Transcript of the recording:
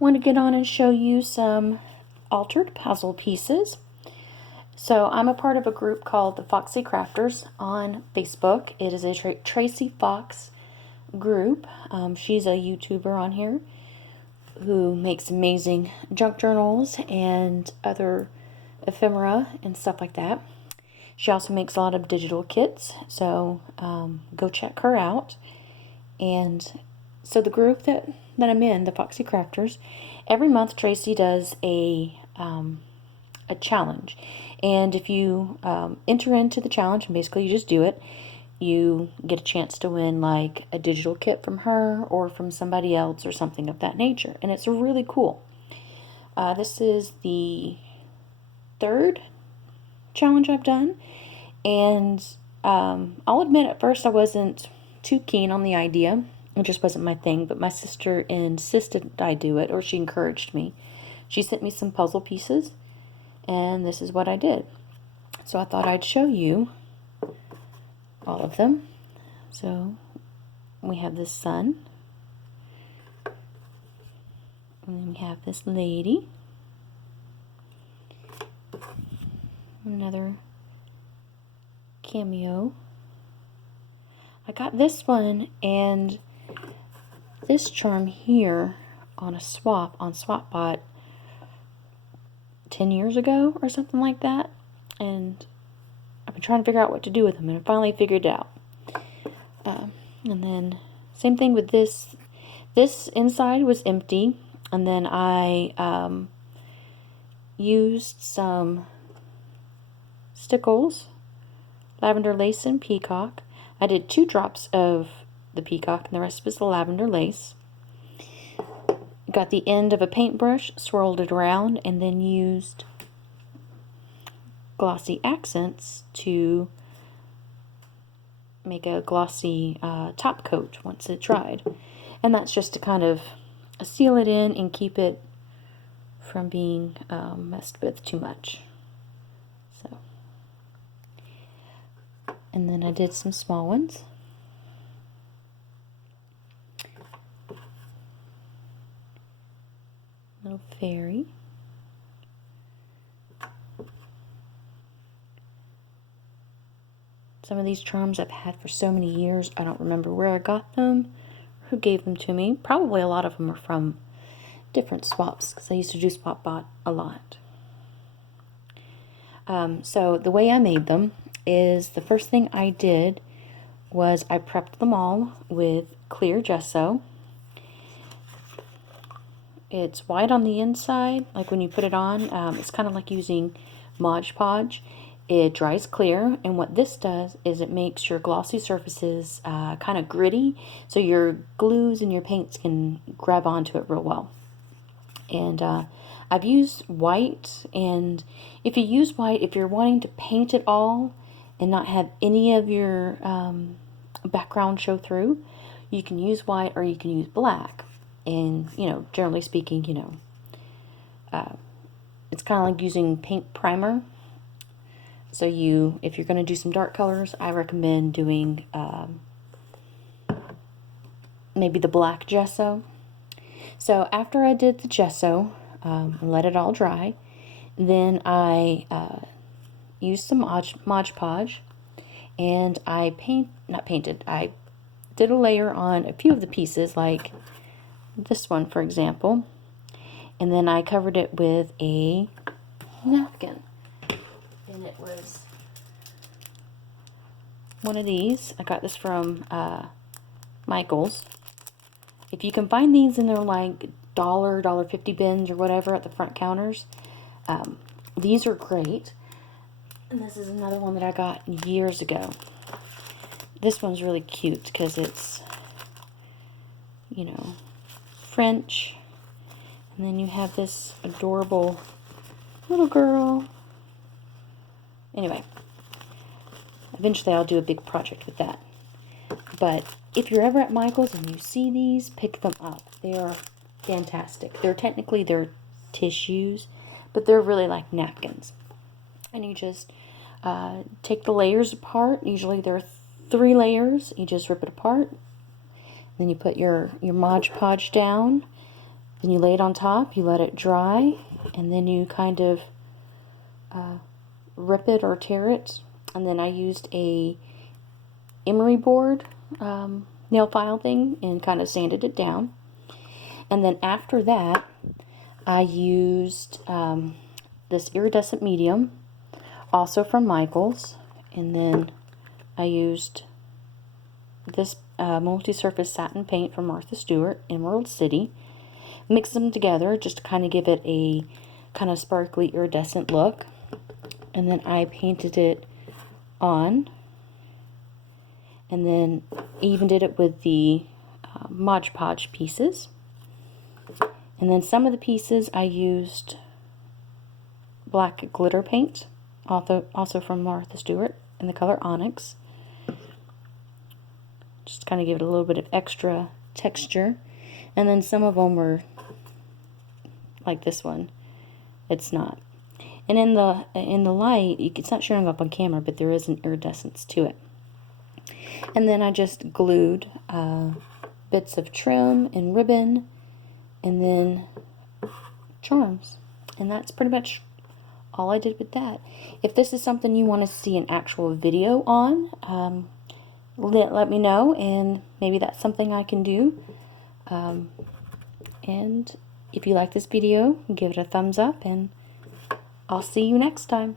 want to get on and show you some altered puzzle pieces. So I'm a part of a group called the Foxy Crafters on Facebook. It is a Tracy Fox group. She's a YouTuber on here who makes amazing junk journals and other ephemera and stuff like that. She also makes a lot of digital kits, so go check her out. And so the group that I'm in, the Foxy Crafters, every month Tracy does a challenge. And if you enter into the challenge, and basically you just do it, you get a chance to win like a digital kit from her or from somebody else or something of that nature. And it's really cool. This is the third challenge I've done. And I'll admit at first I wasn't too keen on the idea. It just wasn't my thing. But my sister insisted I do it, or she encouraged me. She sent me some puzzle pieces. And this is what I did. So I thought I'd show you all of them. So we have this sun. And then we have this lady. Another cameo. I got this one and this charm here on a swap on SwapBot 10 years ago or something like that, and I've been trying to figure out what to do with them, and I finally figured it out. And then same thing with this. This inside was empty, and then I used some stickles, lavender lace and peacock. I did 2 drops of the peacock, and the rest was the lavender lace. Got the end of a paintbrush, swirled it around, and then used glossy accents to make a glossy top coat once it dried. And that's just to kind of seal it in and keep it from being messed with too much. So, and then I did some small ones. Little fairy. Some of these charms I've had for so many years, I don't remember where I got them, who gave them to me. Probably a lot of them are from different swaps, because I used to do SwapBot a lot. So the way I made them is, the first thing I did was I prepped them all with clear gesso. It's white on the inside, like when you put it on. It's kind of like using Mod Podge. It dries clear, and what this does is it makes your glossy surfaces kind of gritty, so your glues and your paints can grab onto it real well. And I've used white, and if you use white, if you're wanting to paint it all and not have any of your background show through, you can use white or you can use black. And, generally speaking, it's kind of like using paint primer. So if you're going to do some dark colors, I recommend doing maybe the black gesso. So after I did the gesso, let it all dry, then I used some Mod Podge, and I I did a layer on a few of the pieces, like this one, for example, and then I covered it with a napkin, and it was one of these. I got this from Michael's. If you can find these in their like $1.50 bins or whatever at the front counters, these are great. And this is another one that I got years ago. This one's really cute because it's, French. And then you have this adorable little girl. Anyway, eventually I'll do a big project with that. But if you're ever at Michael's and you see these, pick them up. They are fantastic. They're tissues, but they're really like napkins. And you just take the layers apart. Usually there are 3 layers. You just rip it apart. Then you put your Mod Podge down. Then you lay it on top, you let it dry, and then you kind of rip it or tear it. And then I used a emery board nail file thing and kind of sanded it down. And then after that, I used this iridescent medium, also from Michaels. And then I used this multi-surface satin paint from Martha Stewart, Emerald City. Mix them together just to kind of give it a kind of sparkly iridescent look. And then I painted it on. And then even did it with the Mod Podge pieces. And then some of the pieces I used black glitter paint, also from Martha Stewart, in the color Onyx. Just kind of give it a little bit of extra texture. And then some of them were like this one. It's not. And in the light, it's not showing up on camera, but there is an iridescence to it. And then I just glued bits of trim and ribbon, and then charms. And that's pretty much all I did with that. If this is something you want to see an actual video on, let me know, and maybe that's something I can do. And if you like this video, give it a thumbs up, and I'll see you next time.